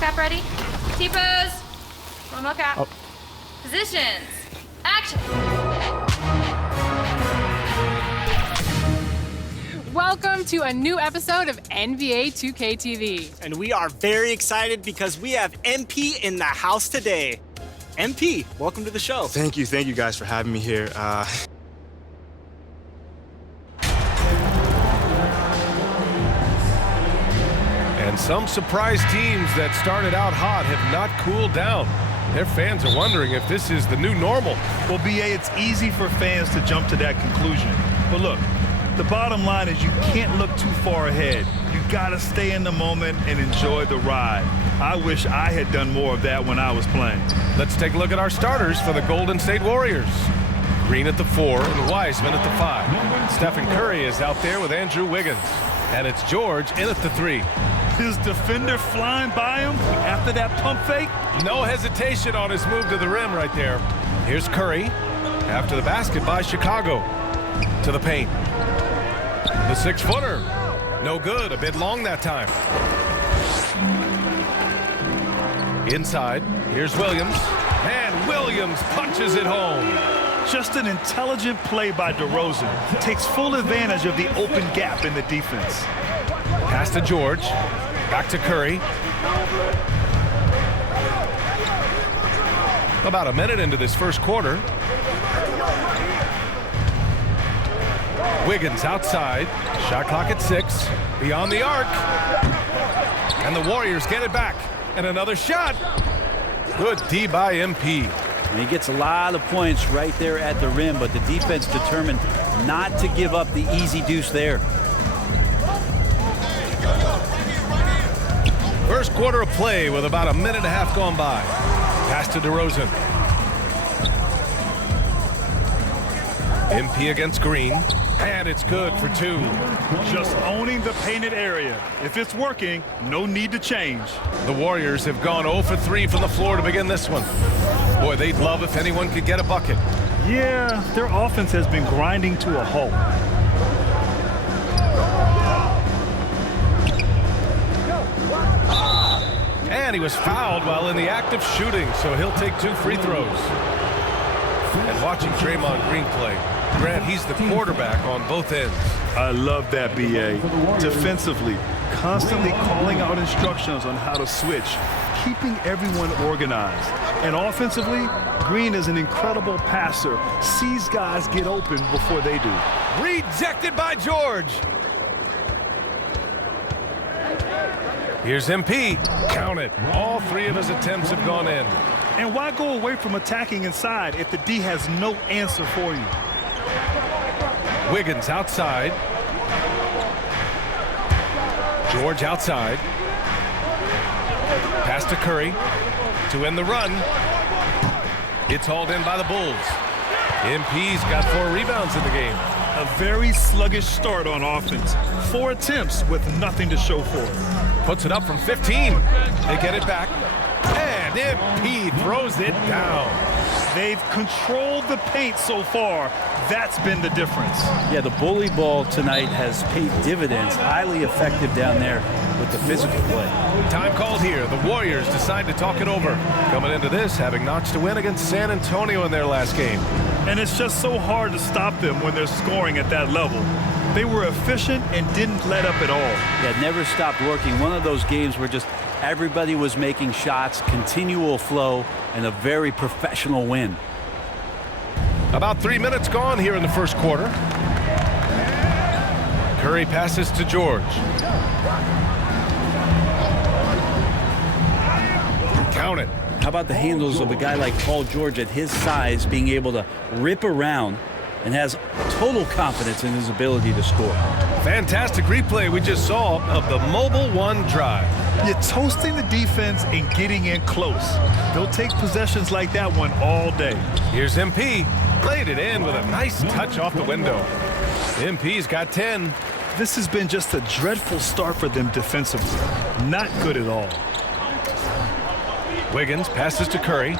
cap ready. T-pose. Normal cap. Oh. Positions. Action. Welcome to a new episode of NBA 2K TV. And we are very excited because we have MP in the house today. MP, welcome to the show. Thank you guys for having me here. And some surprise teams that started out hot have not cooled down. Their fans are wondering if this is the new normal. Well, BA, it's easy for fans to jump to that conclusion. But look, the bottom line is you can't look too far ahead. You gotta stay in the moment and enjoy the ride. I wish I had done more of that when I was playing. Let's take a look at our starters for the Golden State Warriors. Green at the 4 and Wiseman at the 5. Stephen Curry is out there with Andrew Wiggins. And it's George in at the 3. His defender flying by him after that pump fake. No hesitation on his move to the rim right there. Here's Curry after the basket by Chicago. To the paint. The 6-footer. No good. A bit long that time. Inside. Here's Williams. And Williams punches it home. Just an intelligent play by DeRozan. Takes full advantage of the open gap in the defense. Pass to George. Back to Curry. About a minute into this first quarter. Wiggins outside. Shot clock at 6. Beyond the arc. And the Warriors get it back. And another shot. Good D by MP. And he gets a lot of points right there at the rim, but the defense determined not to give up the easy deuce there. First quarter of play with about a minute and a half gone by. Pass to DeRozan. MP against Green. And it's good for 2. Just owning the painted area. If it's working, no need to change. The Warriors have gone 0 for 3 from the floor to begin this one. Boy, they'd love if anyone could get a bucket. Yeah, their offense has been grinding to a halt. And he was fouled while in the act of shooting, so he'll take 2 free throws. And watching Draymond Green play, Grant, he's the quarterback on both ends. I love that, BA. Defensively, constantly calling out instructions on how to switch, keeping everyone organized. And offensively, Green is an incredible passer, sees guys get open before they do. Rejected by George. Here's MP. Count it. All 3 of his attempts have gone in. And why go away from attacking inside if the D has no answer for you? Wiggins outside. George outside. Pass to Curry to end the run. It's hauled in by the Bulls. MP's got 4 rebounds in the game. A very sluggish start on offense. 4 attempts with nothing to show for it. Puts it up from 15. They get it back. And MP throws it down. They've controlled the paint so far. That's been the difference. Yeah, the bully ball tonight has paid dividends. Highly effective down there with the physical play. Time called here. The Warriors decide to talk it over. Coming into this, having notched a win against San Antonio in their last game. And it's just so hard to stop them when they're scoring at that level. They were efficient and didn't let up at all. Yeah, never stopped working. One of those games where just everybody was making shots, continual flow, and a very professional win. About 3 minutes gone here in the first quarter. Curry passes to George. Count it. How about the handles of a guy like Paul George at his size being able to rip around and has total confidence in his ability to score. Fantastic replay we just saw of the Mobile One drive. You're toasting the defense and getting in close. They'll take possessions like that one all day. Here's MP. Played it in with a nice touch off the window. MP's got 10. This has been just a dreadful start for them defensively. Not good at all. Wiggins passes to Curry.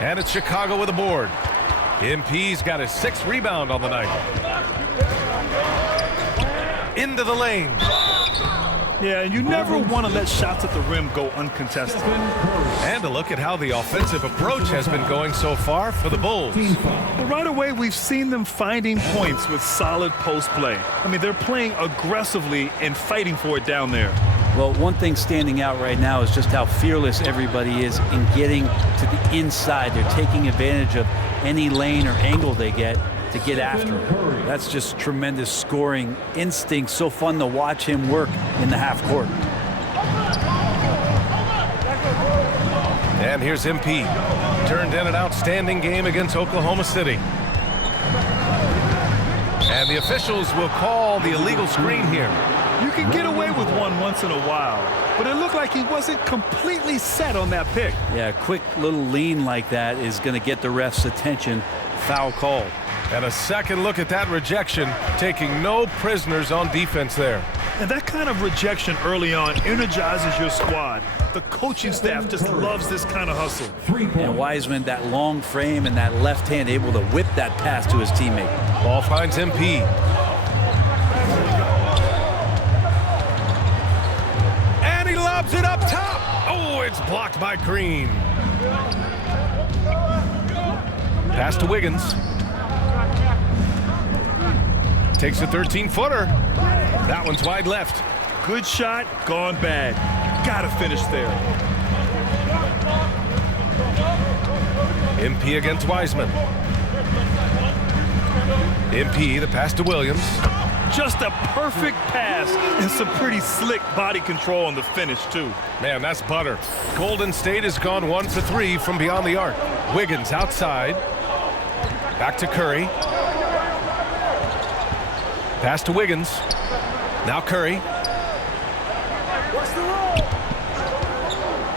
And it's Chicago with a board. MP's got his 6th rebound on the night. Into the lane. Yeah, and you never want to let shots at the rim go uncontested. And a look at how the offensive approach has been going so far for the Bulls. But right away, we've seen them finding points with solid post play. I mean, they're playing aggressively and fighting for it down there. Well, one thing standing out right now is just how fearless everybody is in getting to the inside. They're taking advantage of any lane or angle they get to get after him. That's just tremendous scoring instinct. So fun to watch him work in the half court. And here's MP. Turned in an outstanding game against Oklahoma City. And the officials will call the illegal screen here. You can get away with one once in a while, but it looked like he wasn't completely set on that pick. Yeah, a quick little lean like that is going to get the ref's attention. Foul call. And a second look at that rejection, taking no prisoners on defense there. And that kind of rejection early on energizes your squad. The coaching staff just loves this kind of hustle. And Wiseman, that long frame and that left hand able to whip that pass to his teammate. Ball finds MP. And he lobs it up top. Oh, it's blocked by Green. Pass to Wiggins. Takes a 13-footer. That one's wide left. Good shot, gone bad. Gotta finish there. MP against Wiseman. MP, the pass to Williams. Just a perfect pass and some pretty slick body control on the finish, too. Man, that's butter. Golden State has gone 1 for 3 from beyond the arc. Wiggins outside. Back to Curry. Pass to Wiggins. Now Curry.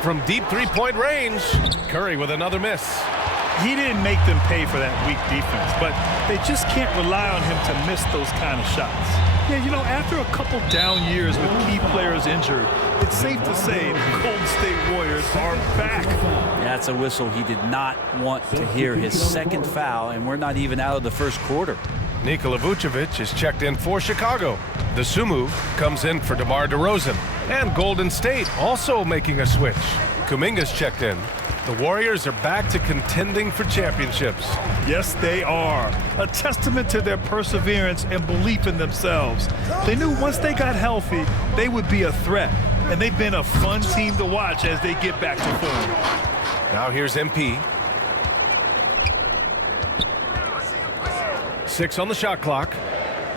From deep three-point range, Curry with another miss. He didn't make them pay for that weak defense, but they just can't rely on him to miss those kind of shots. Yeah, you know, after a couple down years with key players injured, it's safe to say the Golden State Warriors are back. That's a whistle he did not want to hear. His second foul, and we're not even out of the first quarter. Nikola Vucevic is checked in for Chicago. The Sumu comes in for DeMar DeRozan. And Golden State also making a switch. Kuminga's checked in. The Warriors are back to contending for championships. Yes, they are. A testament to their perseverance and belief in themselves. They knew once they got healthy, they would be a threat. And they've been a fun team to watch as they get back to form. Now here's MP. 6 on the shot clock.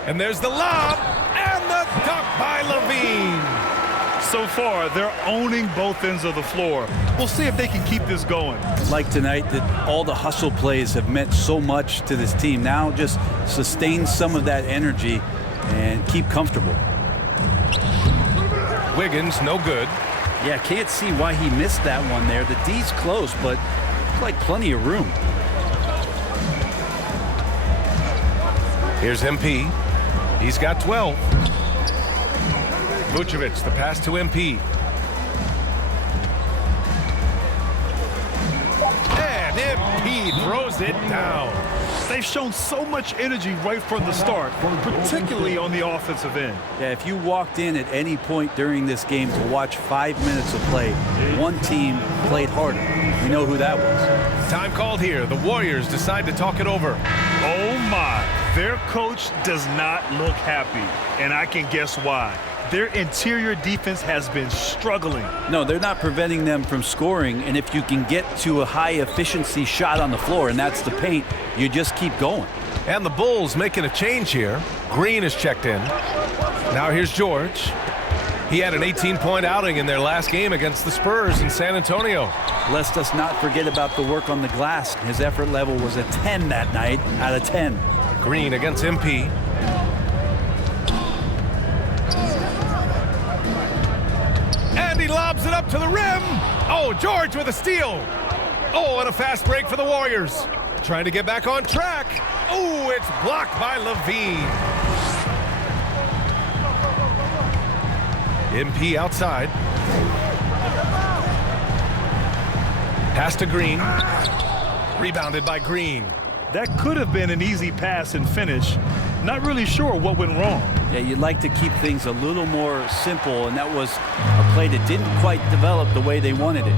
And there's the lob and the dunk by Levine. So far, they're owning both ends of the floor. We'll see if they can keep this going. Like tonight, that all the hustle plays have meant so much to this team. Now just sustain some of that energy and keep comfortable. Wiggins, no good. Yeah, can't see why he missed that one there. The D's close, but like plenty of room. Here's MP. He's got 12. Vucevic, the pass to MP. And MP throws it down. They've shown so much energy right from the start, particularly on the offensive end. Yeah, if you walked in at any point during this game to watch 5 minutes of play, one team played harder. We know who that was. Time called here. The Warriors decide to talk it over. Oh my, their coach does not look happy, and I can guess why. Their interior defense has been struggling. No, they're not preventing them from scoring, and if you can get to a high-efficiency shot on the floor, and that's the paint, you just keep going. And the Bulls making a change here. Green is checked in. Now here's George. He had an 18-point outing in their last game against the Spurs in San Antonio. Let's us not forget about the work on the glass. His effort level was a 10 that night out of 10. Green against MP. And he lobs it up to the rim. Oh, George with a steal. Oh, and a fast break for the Warriors. Trying to get back on track. Oh, it's blocked by Levine. MP outside. Pass to Green. Rebounded by Green. That could have been an easy pass and finish, not really sure what went wrong. Yeah, you'd like to keep things a little more simple, and that was a play that didn't quite develop the way they wanted it.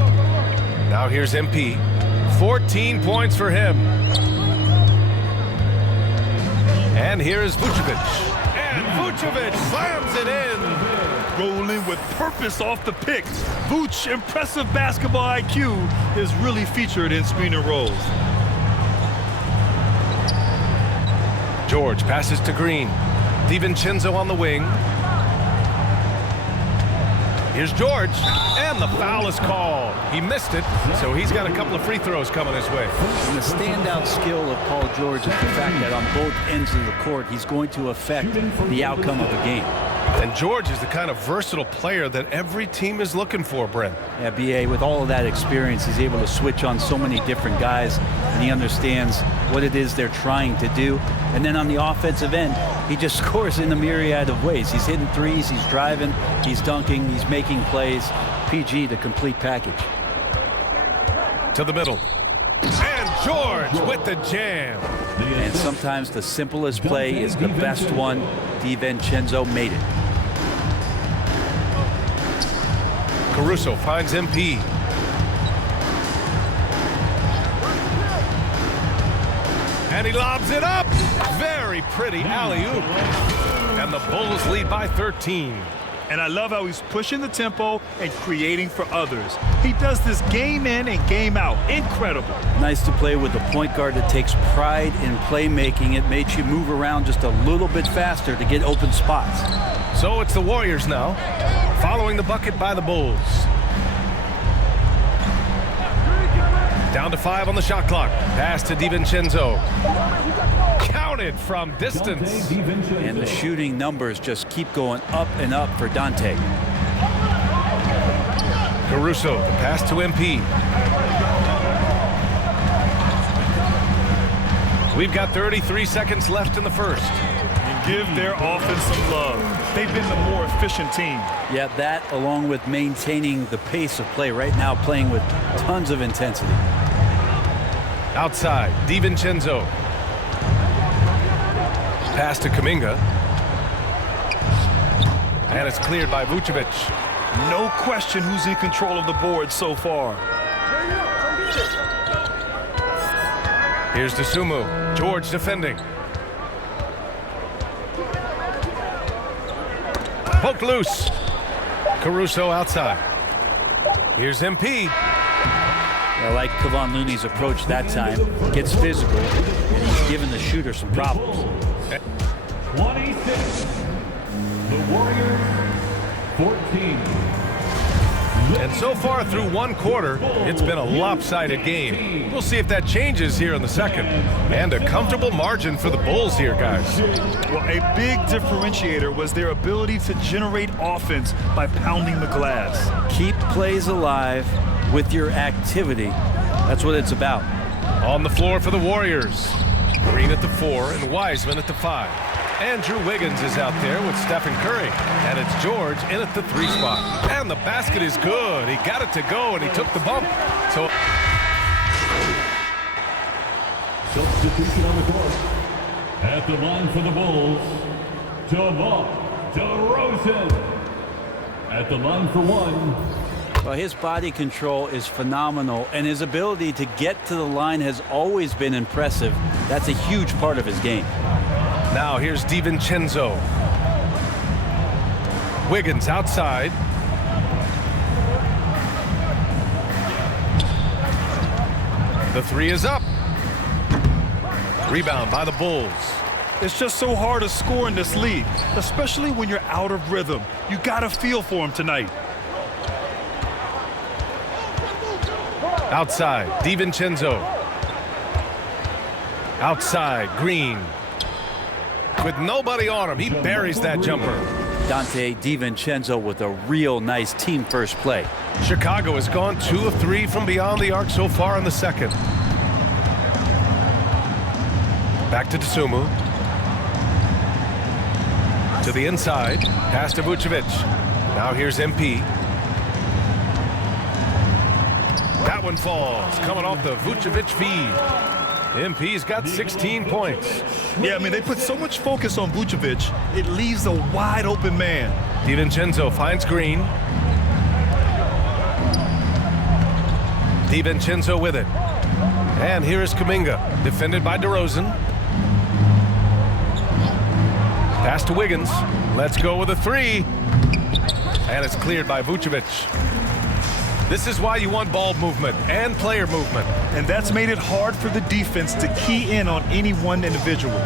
Now here's MP. 14 points for him. And here's Vucevic. And Vucevic slams it in. Rolling with purpose off the pick. Vooch, impressive basketball IQ, is really featured in screen and rolls. George passes to Green. DiVincenzo on the wing. Here's George, and the foul is called. He missed it, so he's got a couple of free throws coming his way. And the standout skill of Paul George is the fact that on both ends of the court, he's going to affect the outcome of the game. And George is the kind of versatile player that every team is looking for, Brent. Yeah, B.A., with all of that experience, he's able to switch on so many different guys, and he understands what it is they're trying to do. And then on the offensive end, he just scores in a myriad of ways. He's hitting threes, he's driving, he's dunking, he's making plays. PG, the complete package. To the middle. And George with the jam. And sometimes the simplest play is the best one. DiVincenzo made it. Caruso finds MP. And he lobs it up. Very pretty alley-oop. And the Bulls lead by 13. And I love how he's pushing the tempo and creating for others. He does this game in and game out. Incredible. Nice to play with a point guard that takes pride in playmaking. It makes you move around just a little bit faster to get open spots. So it's the Warriors now, following the bucket by the Bulls. Down to 5 on the shot clock. Pass to DiVincenzo. Counted from distance. And the shooting numbers just keep going up and up for Dante. Caruso, the pass to MP. We've got 33 seconds left in the first. And give their offense some love. They've been the more efficient team. Yeah, that along with maintaining the pace of play right now, playing with tons of intensity. Outside, DiVincenzo. Pass to Kuminga. And it's cleared by Vucevic. No question who's in control of the board so far. Here's Dosunmu. George defending. Poked loose. Caruso outside. Here's MP. I like Kevon Looney's approach that time. Gets physical, and he's giving the shooter some problems. 26. The Warriors, 14. And so far through one quarter, it's been a lopsided game. We'll see if that changes here in the second. And a comfortable margin for the Bulls here, guys. Well, a big differentiator was their ability to generate offense by pounding the glass. Keep plays alive with your activity. That's what it's about. On the floor for the Warriors. Green at the 4 and Wiseman at the 5. Andrew Wiggins is out there with Stephen Curry. And it's George in at the 3 spot. And the basket is good. He got it to go and he took the bump. So Substitution on the court. At the line for the Bulls, DeMar DeRozan. At the line for 1. Well, his body control is phenomenal, and his ability to get to the line has always been impressive. That's a huge part of his game. now here's DiVincenzo. Wiggins outside. The three is up. Rebound by the Bulls. It's just so hard to score in this league, especially when you're out of rhythm. You got to feel for him tonight. Outside, DiVincenzo. Outside, Green. With nobody on him, he buries that jumper. Dante DiVincenzo with a real nice team first play. Chicago has gone 2 of 3 from beyond the arc so far in the second. Back to Dosunmu. To the inside, pass to Vucevic. Now here's MP. That one falls, coming off the Vucevic feed. MP's got 16 points. Yeah, I mean, they put so much focus on Vucevic, it leaves a wide open man. DiVincenzo finds Green. DiVincenzo with it. And here is Kuminga, defended by DeRozan. Pass to Wiggins. Let's go with a three. And it's cleared by Vucevic. This is why you want ball movement and player movement. And that's made it hard for the defense to key in on any one individual.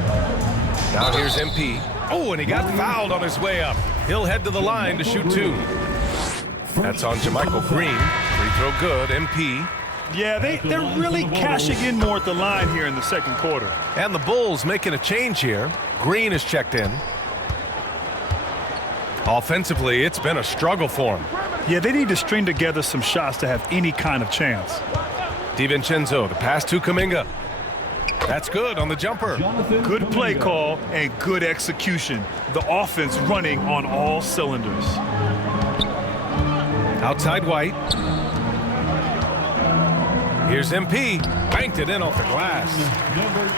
Now here's MP. Oh, and he got fouled on his way up. He'll head to the line to shoot two. That's on JaMychal Green. Free throw good, MP. Yeah, they're really cashing in more at the line here in the second quarter. And the Bulls making a change here. Green is checked in. Offensively, it's been a struggle for him. Yeah, they need to string together some shots to have any kind of chance. DiVincenzo, the pass to Kuminga. That's good on the jumper. Good play call and good execution. The offense running on all cylinders. Outside White. Here's MP. Banked it in off the glass.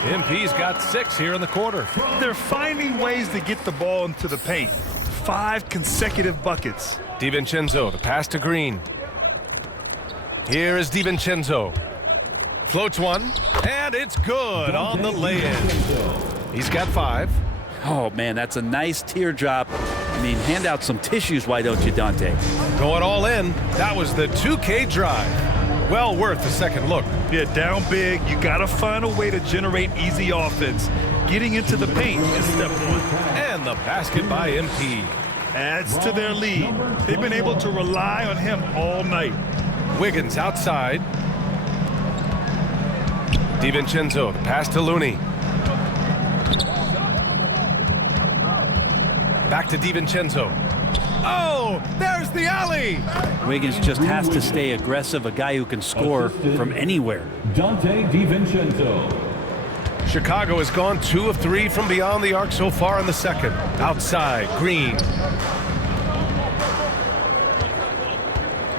MP's got 6 here in the quarter. They're finding ways to get the ball into the paint. 5 consecutive buckets. DiVincenzo, the pass to Green. Here is DiVincenzo. Floats one, and it's good on the lay-in. He's got 5. Oh, man, that's a nice teardrop. I mean, hand out some tissues, why don't you, Dante? Going all in. That was the 2K drive. Well worth a second look. Yeah, down big. You got to find a way to generate easy offense. Getting into the paint is step one. And the basket by MP. Adds to their lead. They've been able to rely on him all night. Wiggins outside. DiVincenzo, the pass to Looney. Back to DiVincenzo. Oh, there's the alley. Wiggins just has to stay aggressive, a guy who can score from anywhere. Dante DiVincenzo. Chicago has gone 2 of 3 from beyond the arc so far in the second. Outside, Green.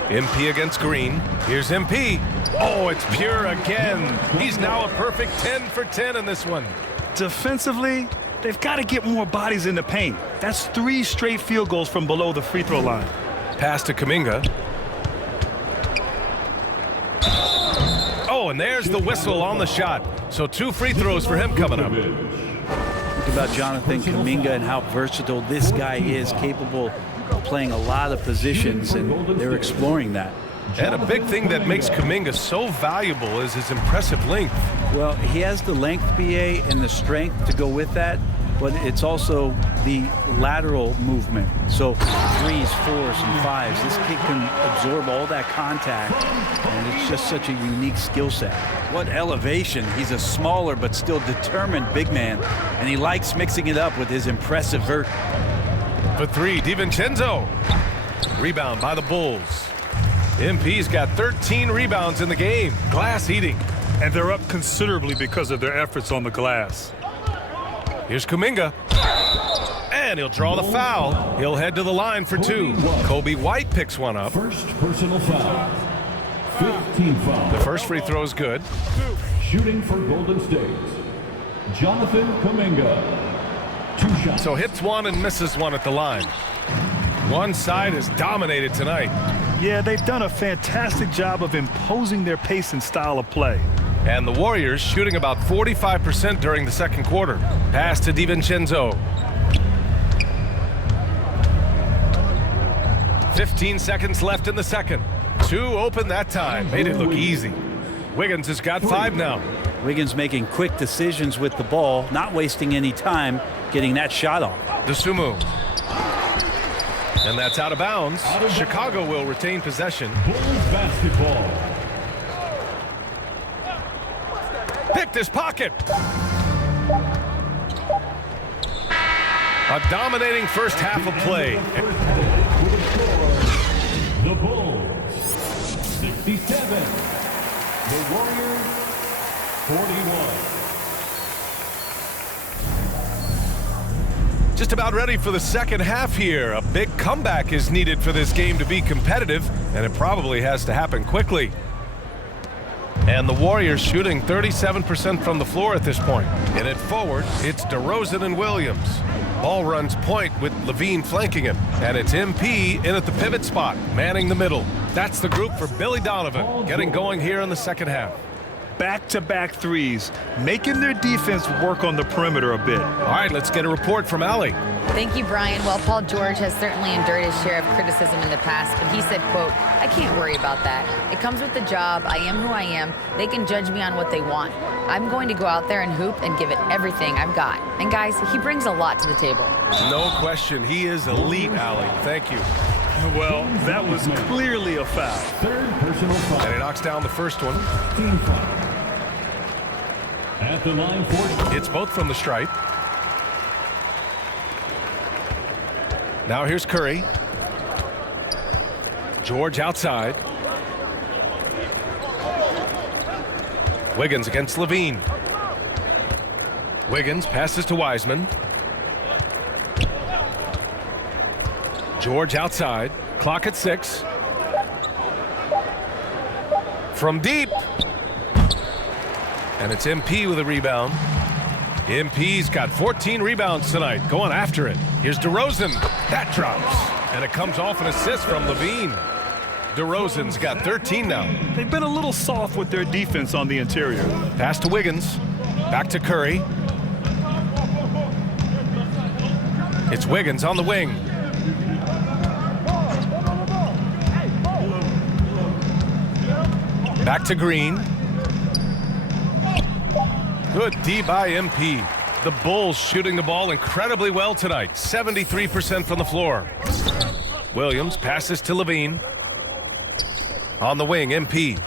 MP against Green. Here's MP. Oh, it's pure again. He's now a perfect 10 for 10 in this one. Defensively, they've got to get more bodies in the paint. That's 3 straight field goals from below the free throw line. Pass to Kuminga. Oh, and there's the whistle on the shot. So 2 free throws for him coming up. Think about Jonathan Kuminga and how versatile this guy is, capable of playing a lot of positions, and they're exploring that. And a big thing that makes Kuminga so valuable is his impressive length. Well, he has the length, BA, and the strength to go with that, but it's also the lateral movement. So 3s, 4s, and 5s. This kid can absorb all that contact, and it's just such a unique skill set. What elevation. He's a smaller but still determined big man, and he likes mixing it up with his impressive vert. For 3, DiVincenzo. Rebound by the Bulls. MP's got 13 rebounds in the game. Glass eating. And they're up considerably because of their efforts on the glass. Here's Kuminga. And he'll draw the foul. He'll head to the line for 2. Kobe White picks one up. First personal foul. 15 foul. The first free throw is good. Shooting for Golden State. Jonathan Kuminga. 2 shots. So hits 1 and misses 1 at the line. One side is dominated tonight. Yeah, they've done a fantastic job of imposing their pace and style of play. And the Warriors shooting about 45% during the second quarter. Pass to DiVincenzo. 15 seconds left in the second. 2 open that time. Made it look easy. Wiggins has got 5 now. Wiggins making quick decisions with the ball, not wasting any time getting that shot off. DeSumo. And that's out of bounds. Chicago will retain possession. Bulls basketball. Picked his pocket. A dominating first half of play. The Bulls 67. The Warriors 41. Just about ready for the second half here. A big comeback is needed for this game to be competitive, and it probably has to happen quickly. And the Warriors shooting 37% from the floor at this point. In it forward, it's DeRozan and Williams. Ball runs point with Levine flanking him. And it's MP in at the pivot spot, manning the middle. That's the group for Billy Donovan, getting going here in the second half. Back-to-back threes, making their defense work on the perimeter a bit. All right, let's get a report from Allie. Thank you, Brian. Well, Paul George has certainly endured his share of criticism in the past, but he said, quote, "I can't worry about that. It comes with the job. I am who I am. They can judge me on what they want. I'm going to go out there and hoop and give it everything I've got." And guys, he brings a lot to the table. No question, he is elite, Allie. Thank you. Well, that was clearly a foul. Third personal foul. And he knocks down the first one. Team foul. At the line for... It's both from the stripe. Now here's Curry. George outside. Wiggins against Levine. Wiggins passes to Wiseman. George outside. Clock at 6. From deep. And it's MP with a rebound. MP's got 14 rebounds tonight, going after it. Here's DeRozan. That drops. And it comes off an assist from Levine. DeRozan's got 13 now. They've been a little soft with their defense on the interior. Pass to Wiggins. Back to Curry. It's Wiggins on the wing. Back to Green. Good D by MP. The Bulls shooting the ball incredibly well tonight. 73% from the floor. Williams passes to Levine. On the wing, MP.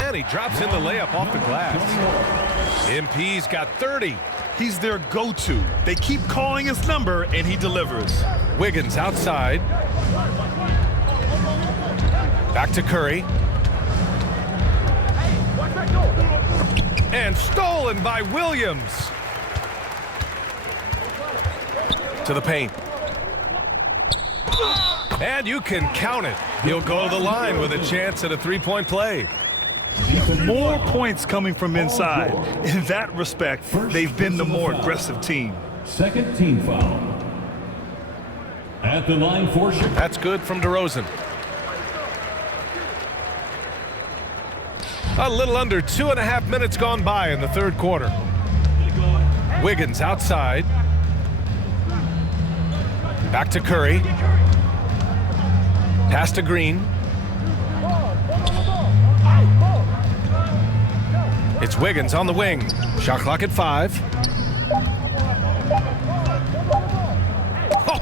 And he drops in the layup off the glass. MP's got 30. He's their go-to. They keep calling his number, and he delivers. Wiggins outside. Back to Curry. And stolen by Williams. To the paint. And you can count it. He'll go to the line with a chance at a three-point play. More points coming from inside. In that respect, they've been the more aggressive team. Second team foul. At the line for Chicago. That's good from DeRozan. A little under 2.5 minutes gone by in the third quarter. Wiggins outside. Back to Curry. Pass to Green. It's Wiggins on the wing. Shot clock at 5.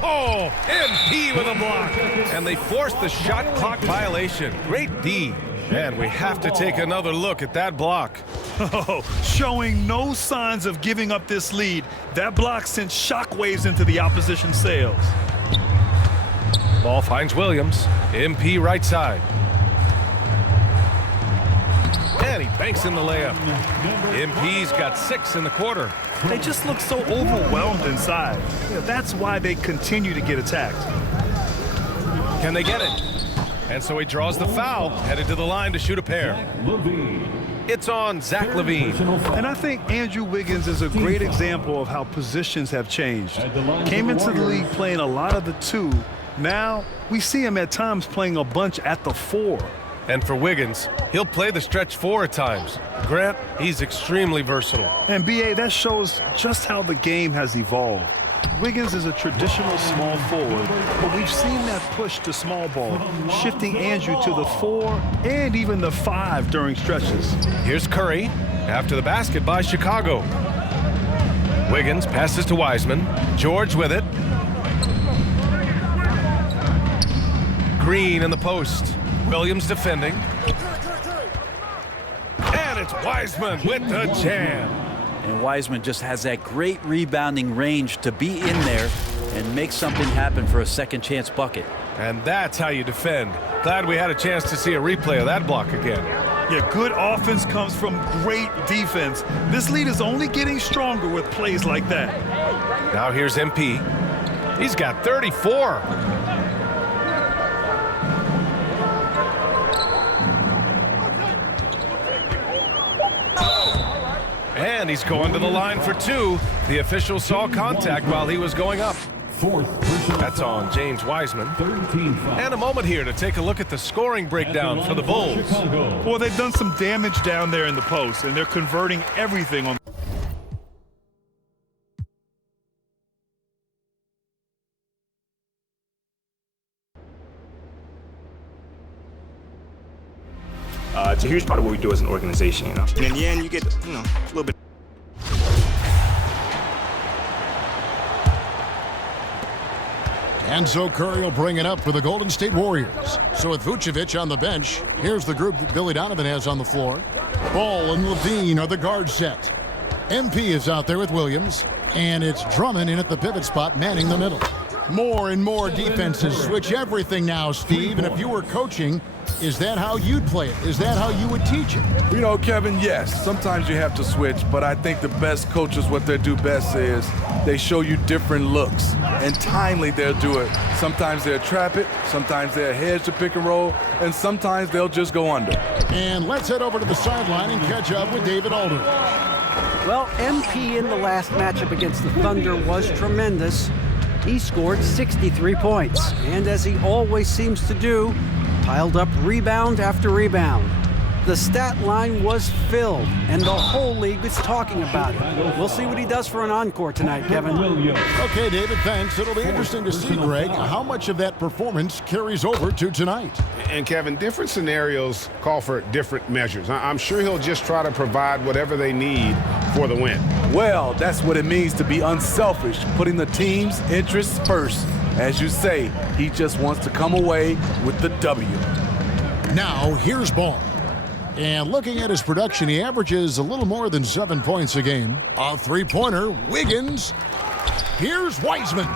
Oh, MP with a block. And they forced the shot clock violation. Great D. And we have to take another look at that block. Oh, showing no signs of giving up this lead. That block sent shockwaves into the opposition sails. Ball finds Williams. MP right side. And he banks in the layup. MP's got 6 in the quarter. They just look so overwhelmed inside. That's why they continue to get attacked. Can they get it? And so he draws the foul, headed to the line to shoot a pair. It's on Zach Levine. And I think Andrew Wiggins is a great example of how positions have changed. Came into the league playing a lot of the 2. Now we see him at times playing a bunch at the 4. And for Wiggins, he'll play the stretch 4 at times. Grant, he's extremely versatile. And B.A., that shows just how the game has evolved. Wiggins is a traditional small forward, but we've seen that push to small ball, shifting Andrew to the 4 and even the 5 during stretches. Here's Curry, after the basket by Chicago. Wiggins passes to Wiseman. George with it. Green in the post. Williams defending. And it's Wiseman with the jam. And Wiseman just has that great rebounding range to be in there and make something happen for a second chance bucket. And that's how you defend. Glad we had a chance to see a replay of that block again. Yeah, good offense comes from great defense. This lead is only getting stronger with plays like that. Now here's MP. He's got 34. And he's going to the line for two. The official saw contact while he was going up. That's on James Wiseman. And a moment here to take a look at the scoring breakdown for the Bulls. Well, they've done some damage down there in the post, and they're converting everything on. It's a huge part of what we do as an organization, you know. And in the end, you get, you know, a little bit. And so Curry will bring it up for the Golden State Warriors. So with Vucevic on the bench, here's the group that Billy Donovan has on the floor. Ball and Levine are the guard set. MP is out there with Williams, and it's Drummond in at the pivot spot, manning the middle. More and more defenses switch everything now, Steve, and if you were coaching, is that how you'd play it? Is that how you would teach it? You know, Kevin, yes, sometimes you have to switch, but I think the best coaches, what they do best is they show you different looks, and timely they'll do it. Sometimes they'll trap it, sometimes they'll hedge the pick and roll, and sometimes they'll just go under. And let's head over to the sideline and catch up with David Aldridge. Well, MP in the last matchup against the Thunder was tremendous. He scored 63 points, and as he always seems to do, piled up rebound after rebound. The stat line was filled, and the whole league is talking about it. We'll see what he does for an encore tonight, Kevin. Okay, David, thanks. It'll be interesting to see, Greg, how much of that performance carries over to tonight. And, Kevin, different scenarios call for different measures. I'm sure he'll just try to provide whatever they need for the win. Well, that's what it means to be unselfish, putting the team's interests first. As you say, he just wants to come away with the W. Now, here's Ball. And looking at his production, he averages a little more than 7 points a game. A three-pointer, Wiggins. Here's Wiseman.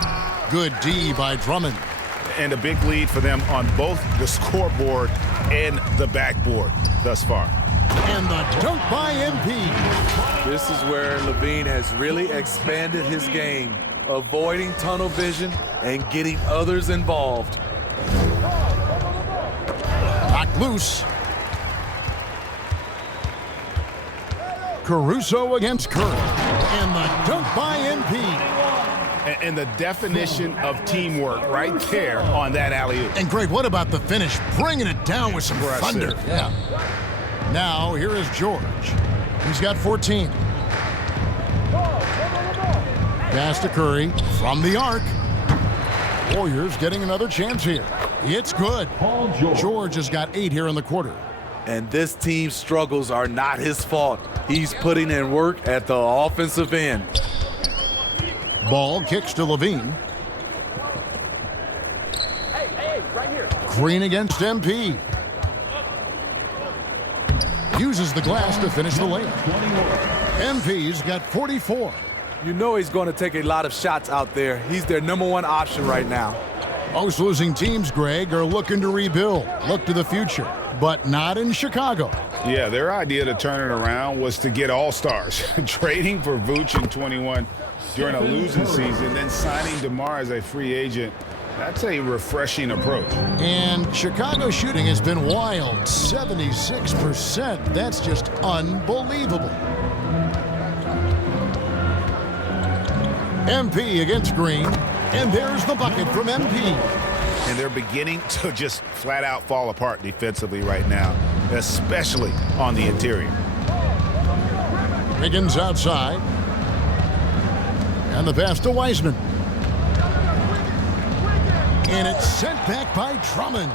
Good D by Drummond. And a big lead for them on both the scoreboard and the backboard thus far. And the dunk by MP. This is where Levine has really expanded his game, avoiding tunnel vision and getting others involved. Knocked loose. Caruso against Curry. And the dunk by MP. And the definition of teamwork right there on that alley-oop. And Greg, what about the finish? Bringing it down with some thunder. Yeah. Now, here is George. He's got 14. Pass to Curry from the arc. Warriors getting another chance here. It's good. George has got 8 here in the quarter. And this team's struggles are not his fault. He's putting in work at the offensive end. Ball kicks to Levine. Right here. Green against MP. Uses the glass to finish the layup. MP's got 44. You know he's going to take a lot of shots out there. He's their #1 option right now. Most losing teams, Greg, are looking to rebuild, look to the future, but not in Chicago. Yeah, their idea to turn it around was to get all-stars. Trading for Vooch in 21 during a losing season, then signing DeMar as a free agent. That's a refreshing approach. And Chicago shooting has been wild, 76%. That's just unbelievable. MP against Green, and there's the bucket from MP. And they're beginning to just flat out fall apart defensively right now, especially on the interior. Wiggins outside. And the pass to Wiseman. And it's sent back by Drummond.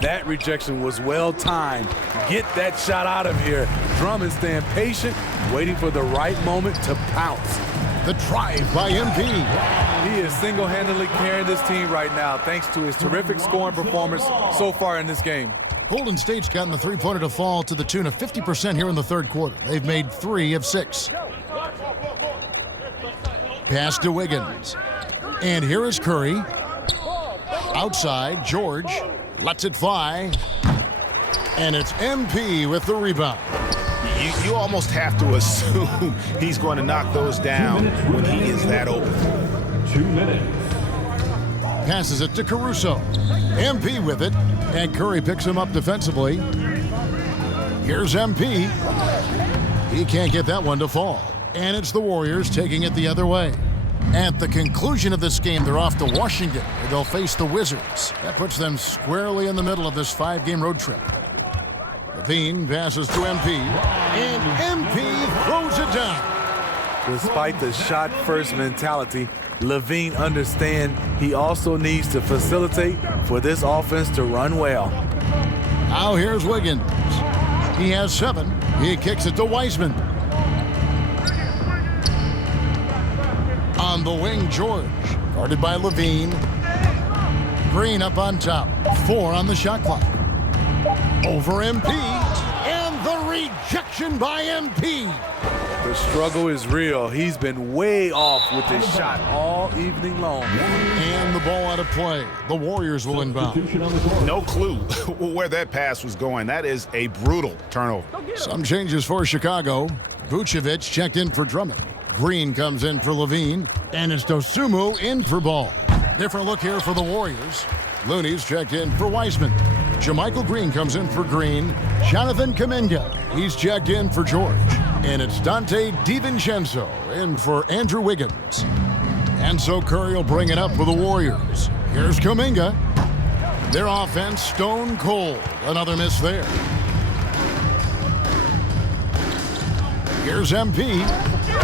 That rejection was well timed. Get that shot out of here. Drummond staying patient, waiting for the right moment to pounce. The drive by MP. He is single-handedly carrying this team right now thanks to his terrific scoring performance so far in this game. Golden State's gotten the three-pointer to fall to the tune of 50% here in the third quarter. They've made 3 of 6. Pass to Wiggins. And here is Curry. Outside, George lets it fly. And it's MP with the rebound. You almost have to assume he's going to knock those down when he is that open. 2 minutes. Passes it to Caruso. MP with it, and Curry picks him up defensively. Here's MP. He can't get that one to fall. And it's the Warriors taking it the other way. At the conclusion of this game, they're off to Washington, where they'll face the Wizards. That puts them squarely in the middle of this 5-game road trip. Levine passes to MP, and MP throws it down. Despite the shot-first mentality, Levine understands he also needs to facilitate for this offense to run well. Now here's Wiggins. He has 7. He kicks it to Wiseman. On the wing, George, guarded by Levine. Green up on top. 4 on the shot clock. Over MP, and the rejection by MP. The struggle is real. He's been way off with his shot all evening long. And the ball out of play. The Warriors will inbound. No clue where that pass was going. That is a brutal turnover. Some changes for Chicago. Vucevic checked in for Drummond. Green comes in for Levine, and it's Dosunmu in for Ball. Different look here for the Warriors. Looney's checked in for Wiseman. JaMychal Green comes in for Green. Jonathan Kuminga, he's checked in for George. And it's Dante DiVincenzo in for Andrew Wiggins. And so Curry will bring it up for the Warriors. Here's Kuminga. Their offense stone cold. Another miss there. Here's MP.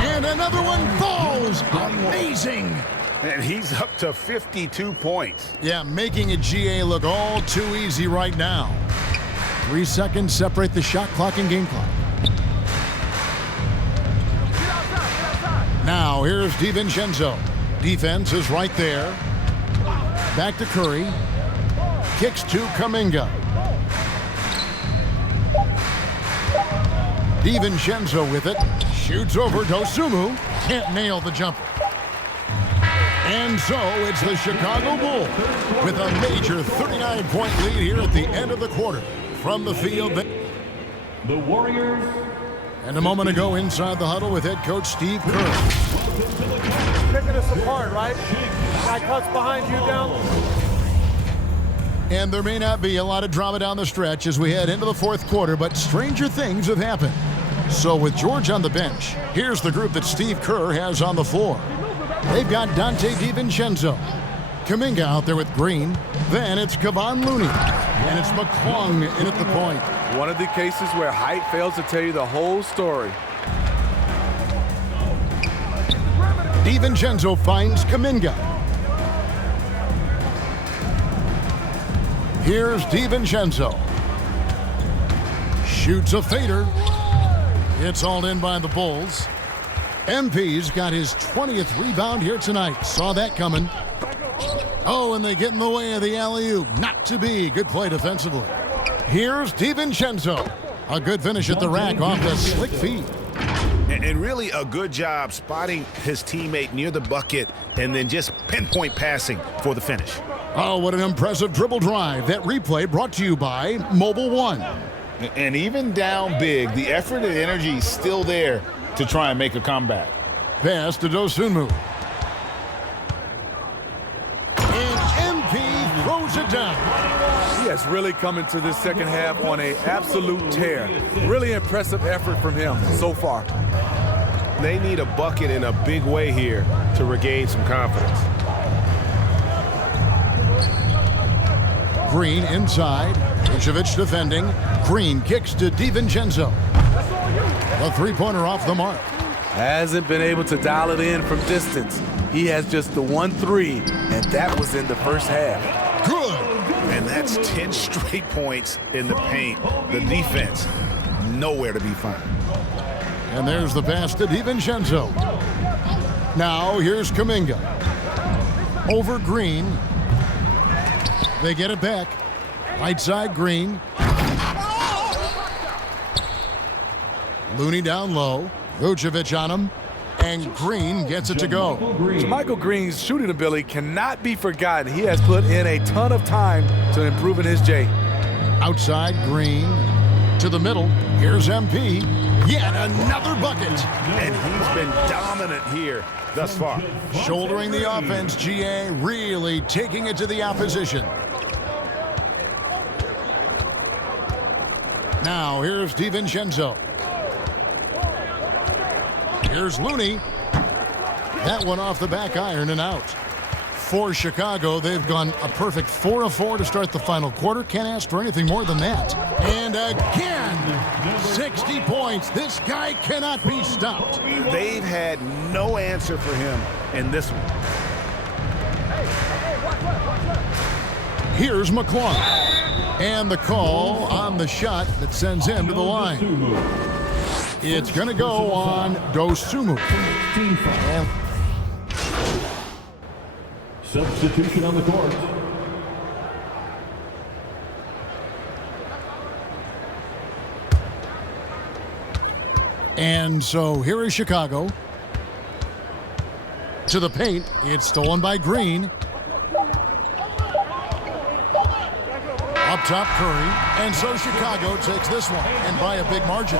And another one falls. Amazing. And he's up to 52 points. Yeah, making a GA look all too easy right now. 3 seconds separate the shot clock and game clock. Now here's DiVincenzo. Defense is right there. Back to Curry. Kicks to Kuminga. DiVincenzo with it. Shoots over Dosunmu. Can't nail the jumper. And so it's the Chicago Bulls with a major 39-point lead here at the end of the quarter. From the field, the Warriors. And a moment ago inside the huddle with head coach Steve Kerr. Picking us apart, right? Guy cuts behind you down. And there may not be a lot of drama down the stretch as we head into the fourth quarter, but stranger things have happened. So with George on the bench, here's the group that Steve Kerr has on the floor. They've got Dante DiVincenzo. Kuminga out there with Green. Then it's Kevon Looney. And it's McClung in at the point. One of the cases where height fails to tell you the whole story. DiVincenzo finds Kuminga. Here's DiVincenzo. Shoots a fader. It's hauled in by the Bulls. MP's got his 20th rebound here tonight. Saw that coming. Oh, and they get in the way of the alley-oop. Not to be. Good play defensively. Here's DiVincenzo. A good finish at the rack off the slick feed. And really a good job spotting his teammate near the bucket and then just pinpoint passing for the finish. Oh, what an impressive dribble drive. That replay brought to you by Mobile One. And even down big, the effort and energy is still there to try and make a comeback. Pass to Dosunmu. And MP throws it down. He has really come into this second half on an absolute tear. Really impressive effort from him so far. They need a bucket in a big way here to regain some confidence. Green inside. Vucevic defending. Green kicks to DiVincenzo. A three-pointer off the mark. Hasn't been able to dial it in from distance. He has just the 1-3, and that was in the first half. Good. And that's 10 straight points in the paint. The defense, nowhere to be found. And there's the pass to DiVincenzo. Now here's Kuminga. Over Green. They get it back. Right side Green. Looney down low. Vucevic on him. And Green gets it to go. JaMychal Green's shooting ability cannot be forgotten. He has put in a ton of time to improving his J. Outside Green. To the middle, here's MP. Yet another bucket. And he's been dominant here thus far. Shouldering the offense, GA really taking it to the opposition. Now here's DiVincenzo. Here's Looney. That one off the back iron and out. For Chicago, they've gone a perfect 4 of 4 to start the final quarter. Can't ask for anything more than that. And again, 60 points. This guy cannot be stopped. They've had no answer for him in this one. Here's McClung. And the call on the shot that sends him to the line. It's going to go on Dosunmu. And substitution on the court. And so here is Chicago. To the paint. It's stolen by Green. Up top, Curry. And so Chicago takes this one, and by a big margin.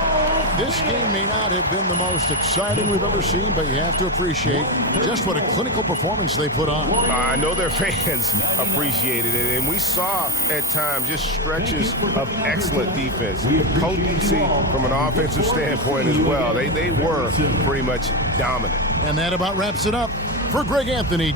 This game may not have been the most exciting we've ever seen, but you have to appreciate just what a clinical performance they put on. I know their fans appreciated it, and we saw at times just stretches of excellent defense. Potency from an offensive standpoint as well. They were pretty much dominant. And that about wraps it up. For Greg Anthony.